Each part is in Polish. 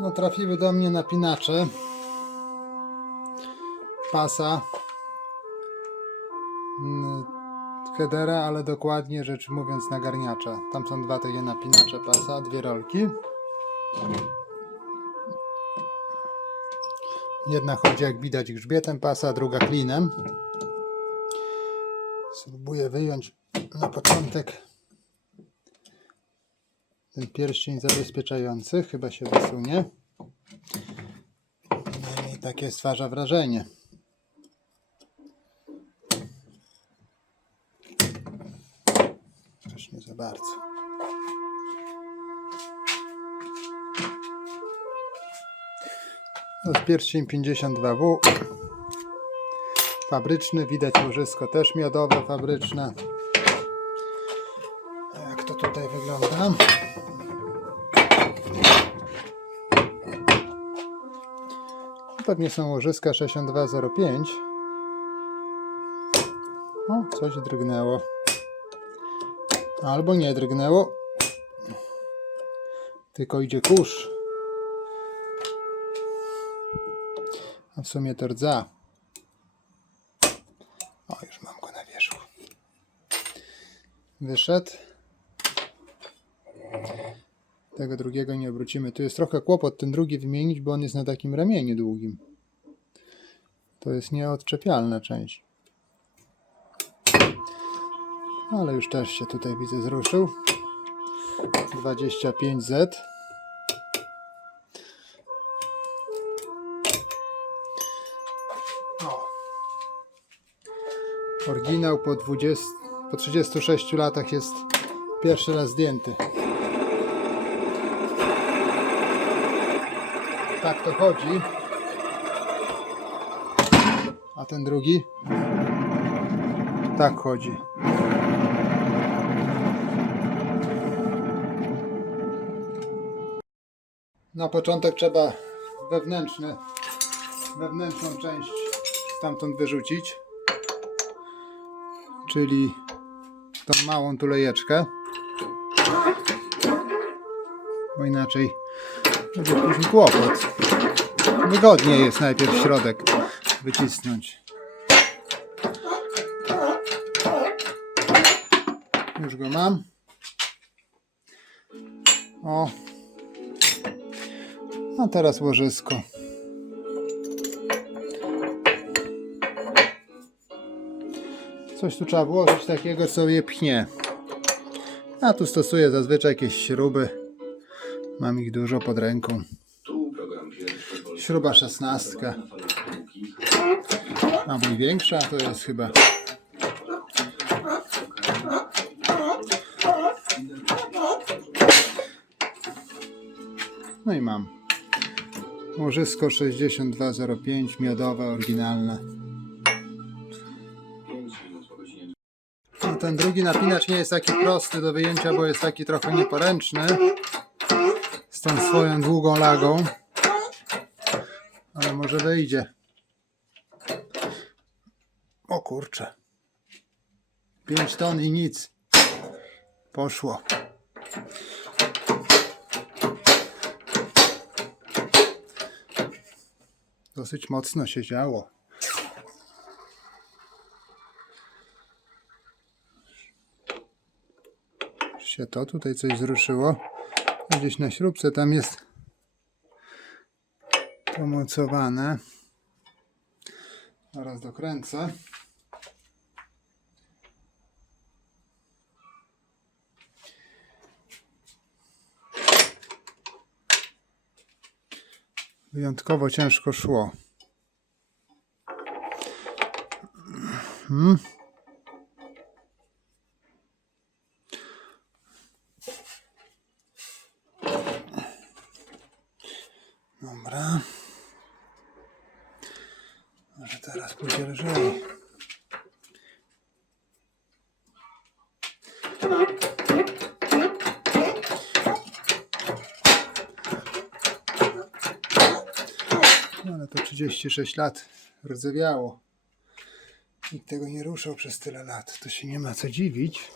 No trafiły do mnie napinacze pasa mm, headera, ale dokładnie rzecz mówiąc nagarniacza. Tam są dwa takie napinacze pasa, dwie rolki. Jedna chodzi jak widać grzbietem pasa, druga klinem. Spróbuję wyjąć na początek ten pierścień zabezpieczający. Chyba się wysunie. Takie stwarza wrażenie. Coś nie za bardzo. Jest pierścień 52W. Fabryczny, widać łożysko też miodowe, fabryczne. Jak to tutaj wygląda? Pewnie są łożyska 6205. O, coś drgnęło. Albo nie drgnęło. Tylko idzie kurz. A w sumie to rdza. O, już mam go na wierzchu. Wyszedł. Tego drugiego nie obrócimy. Tu jest trochę kłopot ten drugi wymienić, bo on jest na takim ramieniu długim. To jest nieodczepialna część. Ale już też się tutaj widzę zruszył. 25Z. O. Oryginał po 20, po 36 latach jest pierwszy raz zdjęty. Tak to chodzi. A ten drugi? Tak chodzi. Na początek trzeba wewnętrzny, wewnętrzną część stamtąd wyrzucić. Czyli tą małą tulejeczkę. Bo inaczej będzie później kłopot. Wygodniej jest najpierw środek wycisnąć. Już go mam. O. A teraz łożysko. Coś tu trzeba włożyć takiego, co je pchnie. A tu stosuję zazwyczaj jakieś śruby. Mam ich dużo pod ręką. Śruba 16. na falach nauki. Albo i większa to jest chyba. No i mam. Łożysko 6205 miodowe, oryginalne. No, ten drugi napinacz nie jest taki prosty do wyjęcia, bo jest taki trochę nieporęczny. Tą swoją długą lagą. Ale może wyjdzie. O kurczę. 5 ton i nic. Poszło. Dosyć mocno się działo. się to tutaj coś zruszyło. Gdzieś na śrubce tam jest pomocowane. Zaraz dokręcę. Wyjątkowo ciężko szło. Hmm. No ale to 36 lat rdzewiało. Nikt tego nie ruszał przez tyle lat. To się nie ma co dziwić.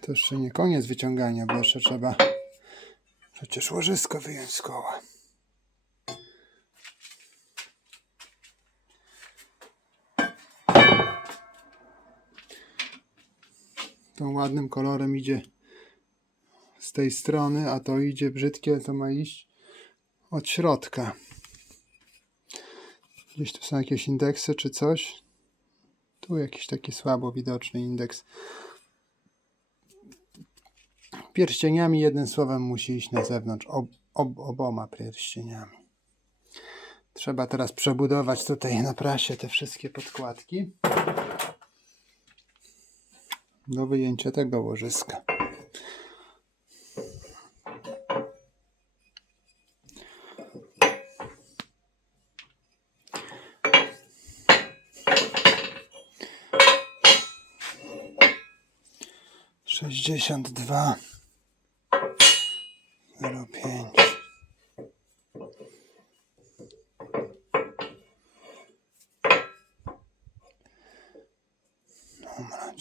To jeszcze nie koniec wyciągania, bo jeszcze trzeba przecież łożysko wyjąć z koła. Tą ładnym kolorem idzie z tej strony, a to idzie brzydkie, to ma iść od środka. Gdzieś tu są jakieś indeksy czy coś. Tu jakiś taki słabo widoczny indeks. Pierścieniami jednym słowem musi iść na zewnątrz. Ob, ob, oboma pierścieniami. Trzeba teraz przebudować tutaj na prasie te wszystkie podkładki. Do wyjęcia tego łożyska. Sześćdziesiąt dwa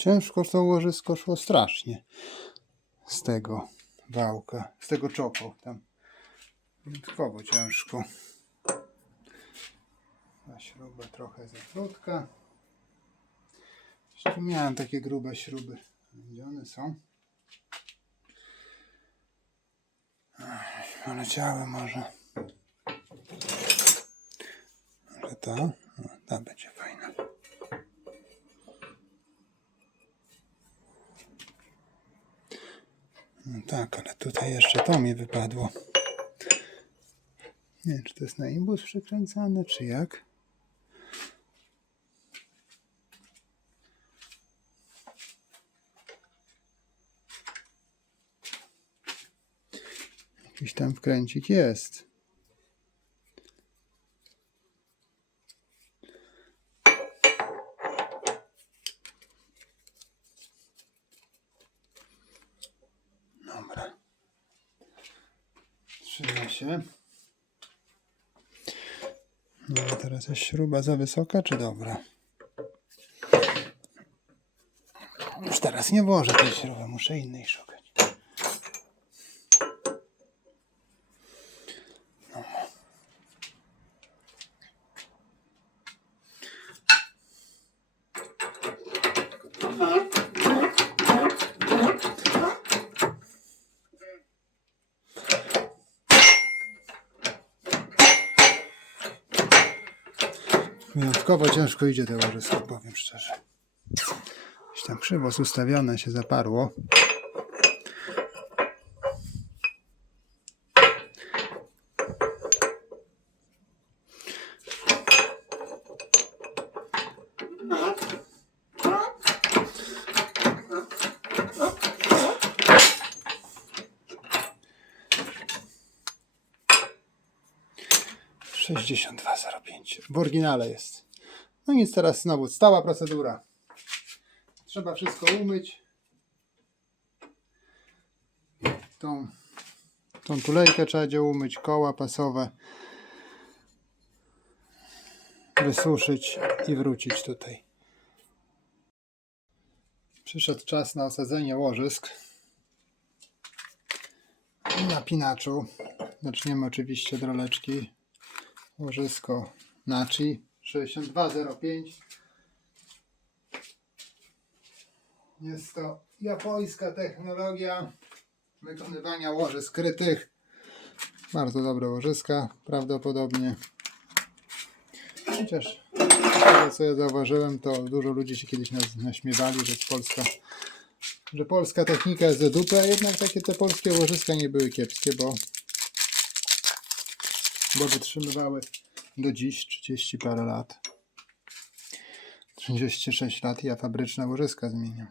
ciężko to łożysko szło strasznie z tego wałka, z tego czopu tam wyjątkowo ciężko. Ta śruba trochę za krótka. Jeszcze miałem takie grube śruby. Gdzie one są? Poleciały może. Może ta? O, ta będzie fajna. No tak, ale tutaj jeszcze to mi wypadło. Nie wiem, czy to jest na imbus przykręcane, czy jak? Jakiś tam wkręcik jest. Dobra. Trzyma się. No teraz jest śruba za wysoka, czy dobra? Już teraz nie włożę tej śruby, muszę innej szukać. Wyjątkowo ciężko idzie te łożysko, powiem szczerze. Gdzieś tam krzywo ustawione się zaparło. Sześćdziesiąt dwa zero pięć. W oryginale jest. No nic, teraz znowu stała procedura. Trzeba wszystko umyć. Tą, tą tulejkę trzeba będzie umyć, koła pasowe. Wysuszyć i wrócić tutaj. Przyszedł czas na osadzenie łożysk. I napinaczu. Zaczniemy oczywiście od roleczki. Łożysko Nachi 6205. Jest to japońska technologia wykonywania łożysk krytych. Bardzo dobre łożyska, prawdopodobnie. Chociaż tego co ja zauważyłem, to dużo ludzi się kiedyś nas naśmiewali, że Polska, że polska technika jest ze dupy, a jednak takie te polskie łożyska nie były kiepskie, bo, bo wytrzymywały do dziś 30 parę lat. 36 lat ja fabryczne łożyska zmieniam.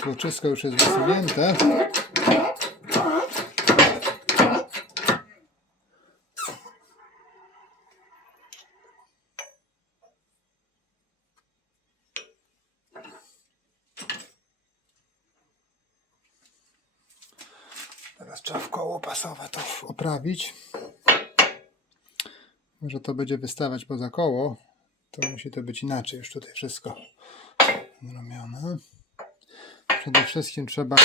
Kluczysko już jest wysunięte. Teraz trzeba w koło pasowe to oprawić. Może to będzie wystawać poza koło, to musi to być inaczej. Już tutaj wszystko zrobione. Przede wszystkim trzeba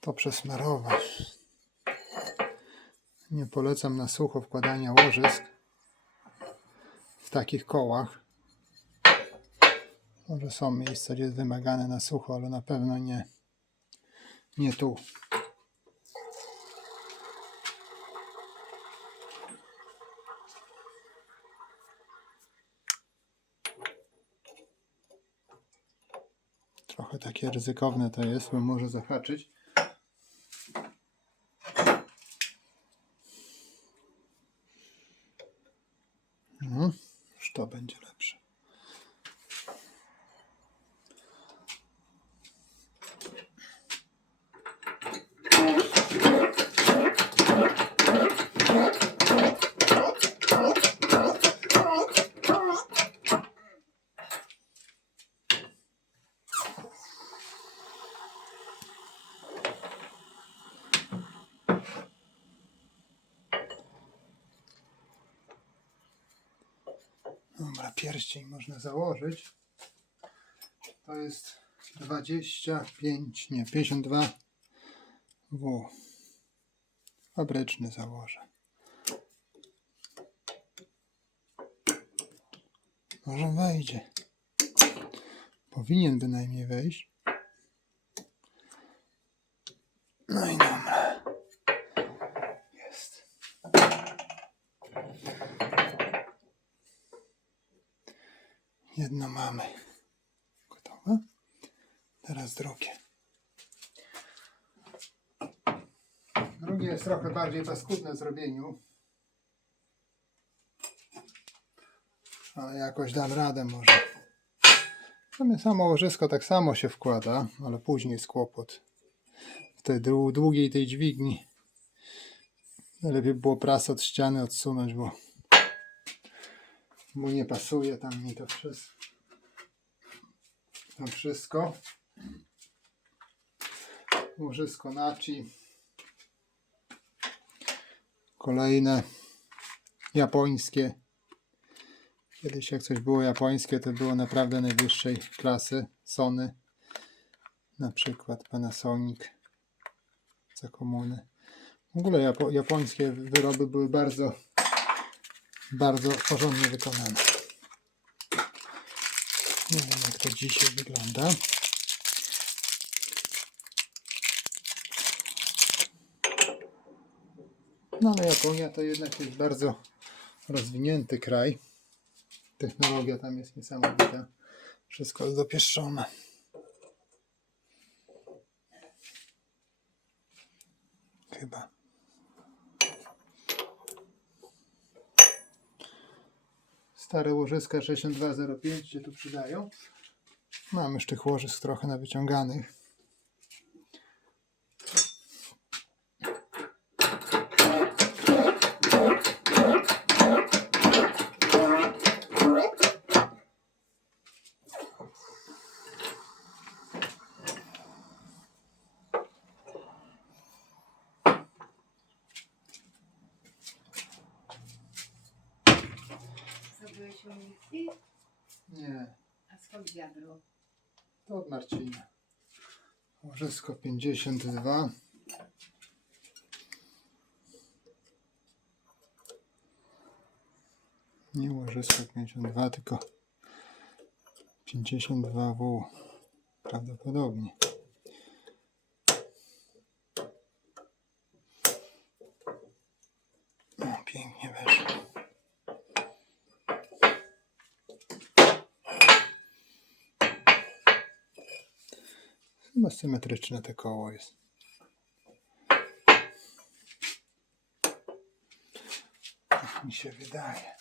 to przesmarować. Nie polecam na sucho wkładania łożysk w takich kołach. Może są miejsca, gdzie jest wymagane na sucho, ale na pewno nie, nie tu. Trochę takie ryzykowne to jest, bo może zahaczyć. No, już to będzie lepsze. Dobra, pierścień można założyć. To jest 25, nie, 52 W. Fabryczny założę. Może wejdzie. Powinien bynajmniej wejść. No i dobra. Jest. Jedno mamy. Gotowe? Teraz drugie. Drugie jest trochę bardziej paskudne w zrobieniu. Ale jakoś dam radę może. Mamy samo łożysko tak samo się wkłada, ale później jest kłopot. W tej dłu- długiej tej dźwigni. Lepiej było prasę od ściany odsunąć, bo mu nie pasuje tam mi to wszystko. To wszystko. Łożysko naci. Kolejne japońskie. Kiedyś jak coś było japońskie, to było naprawdę najwyższej klasy. Sony. Na przykład Panasonic. Za komuny. W ogóle japo japońskie wyroby były bardzo bardzo porządnie wykonane. Nie wiem jak to dzisiaj wygląda. No ale Japonia to jednak jest bardzo rozwinięty kraj. Technologia tam jest niesamowita. Wszystko jest dopieszczone. Chyba. Stare łożyska 6205 się tu przydają. Mam już tych łożysk trochę nawyciąganych. U misji? Nie, A skąd wiadro? to od Marcina. Łożysko 52. Nie łożysko 52, tylko 52W. Prawdopodobnie. No, pięknie weszło. Chyba symetryczne te koło jest. Tak mi się wydaje.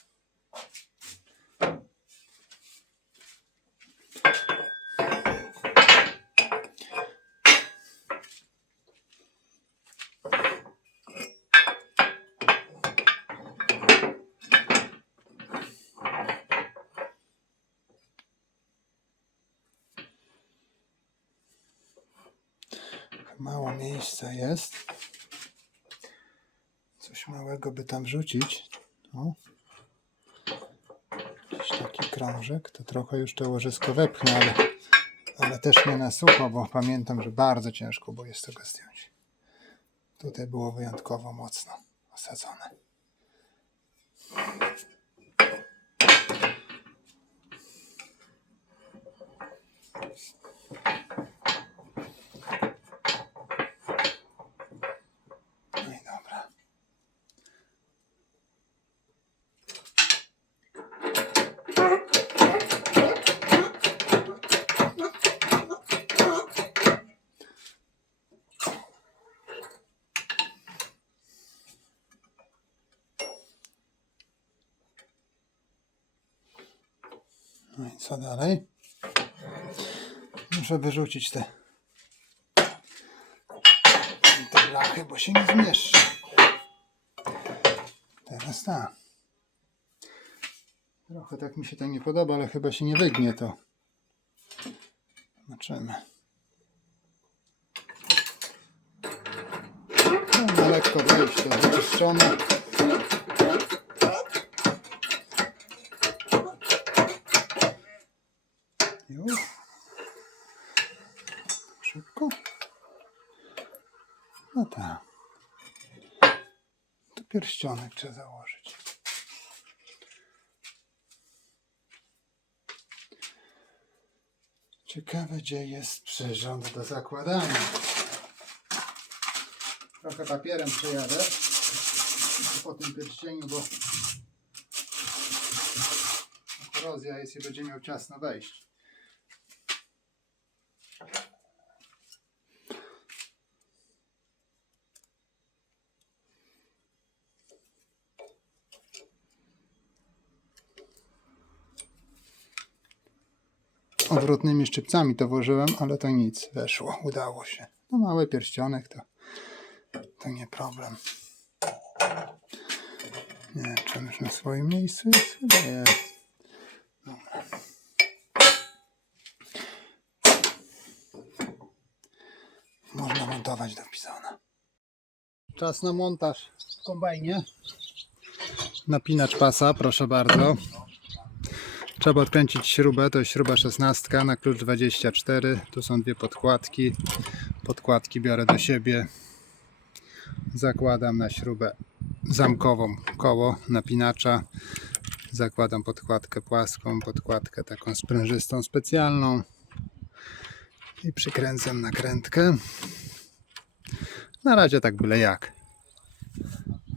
Mało miejsca. miejsce jest. Małego by tam wrzucić. O. Jakiś taki krążek. To trochę już to łożysko wepchnę, ale, ale też nie na sucho, bo pamiętam, że bardzo ciężko było jest tego zdjąć. Tutaj było wyjątkowo mocno osadzone. No i dobra. No i co dalej? Muszę wyrzucić te, te blachy, bo się nie zmieszczę. Teraz tak. Trochę tak mi się to nie podoba, ale chyba się nie wygnie to. Zobaczymy. No, lekko wejść, to wyczyszczone. Już. Szybko. No tak. Tu pierścionek trzeba założyć. Ciekawe, gdzie jest przyrząd do zakładania. Trochę papierem przejadę po tym pierścieniu, bo korozja jest i będzie miał ciasno wejść. Odwrotnymi szczypcami to włożyłem, ale to nic, weszło, udało się. No mały pierścionek to, to nie problem. Nie wiem, czy on już na swoim miejscu jest? Chyba jest. Można montować do Pisona. Czas na montaż w kombajnie. Napinacz pasa, proszę bardzo. Trzeba odkręcić śrubę, to jest śruba 16 na klucz 24. Tu są dwie podkładki. Podkładki biorę do siebie. Zakładam na śrubę zamkową koło napinacza. Zakładam podkładkę płaską, podkładkę taką sprężystą specjalną i przykręcam nakrętkę. Na razie tak byle jak.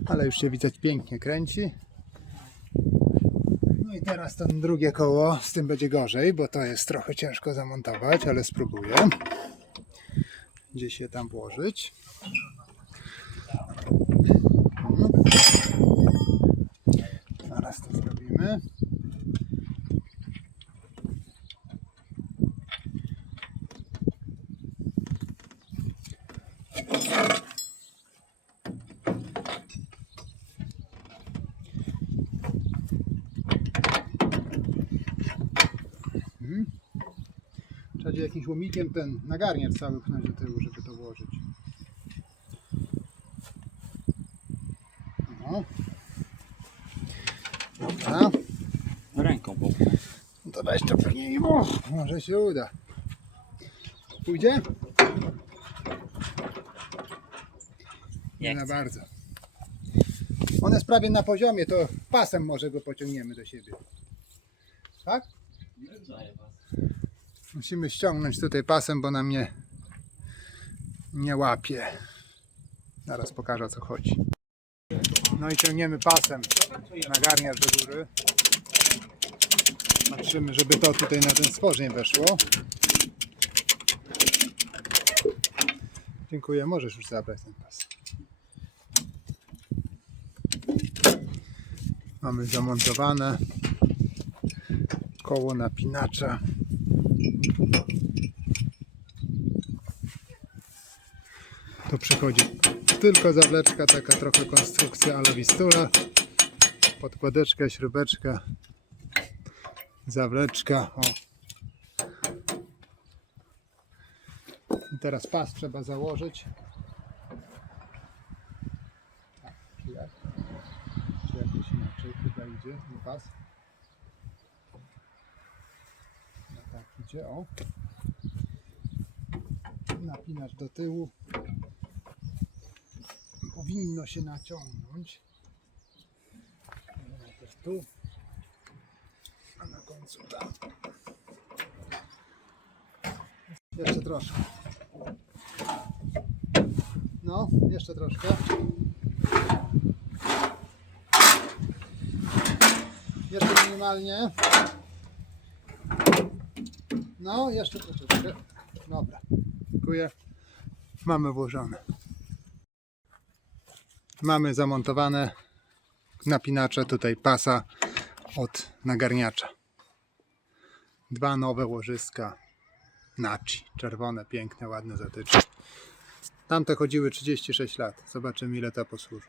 Ale już się widać pięknie kręci. Teraz to drugie koło, z tym będzie gorzej, bo to jest trochę ciężko zamontować, ale spróbuję. Gdzieś je tam włożyć. Mhm. Zaraz to zrobimy. Jakimś łomikiem ten nagarniacz cały pchnąć do tyłu, żeby to włożyć. No. Dobra. Ręką popnę. No to weź to pchnij. O, może się uda. Pójdzie? Nie za bardzo. On jest prawie na poziomie, to pasem może go pociągniemy do siebie. Musimy ściągnąć tutaj pasem, bo nam nie, nie łapie. Zaraz pokażę o co chodzi. No i ciągniemy pasem nagarniacz do góry. Patrzymy, żeby to tutaj na ten stworzeń weszło. Dziękuję, możesz już zabrać ten pas. Mamy zamontowane koło napinacza. przychodzi tylko zawleczka, taka trochę konstrukcja ala wistula, podkładeczka, śrubeczka, zawleczka, o. I teraz pas trzeba założyć. Tak, czy? Czy jakoś inaczej chyba idzie, pas? No tak idzie, o. Napinasz do tyłu. Powinno się naciągnąć. Najpierw tu, a na końcu tam. Jeszcze troszkę. No, jeszcze troszkę. Jeszcze minimalnie. No, jeszcze troszeczkę. Dobra. Dziękuję. Mamy włożone. Mamy zamontowane napinacze tutaj pasa od nagarniacza. Dwa nowe łożyska Naci. Czerwone, piękne, ładne zatyczki. Tamte chodziły 36 lat. Zobaczymy ile to posłuży.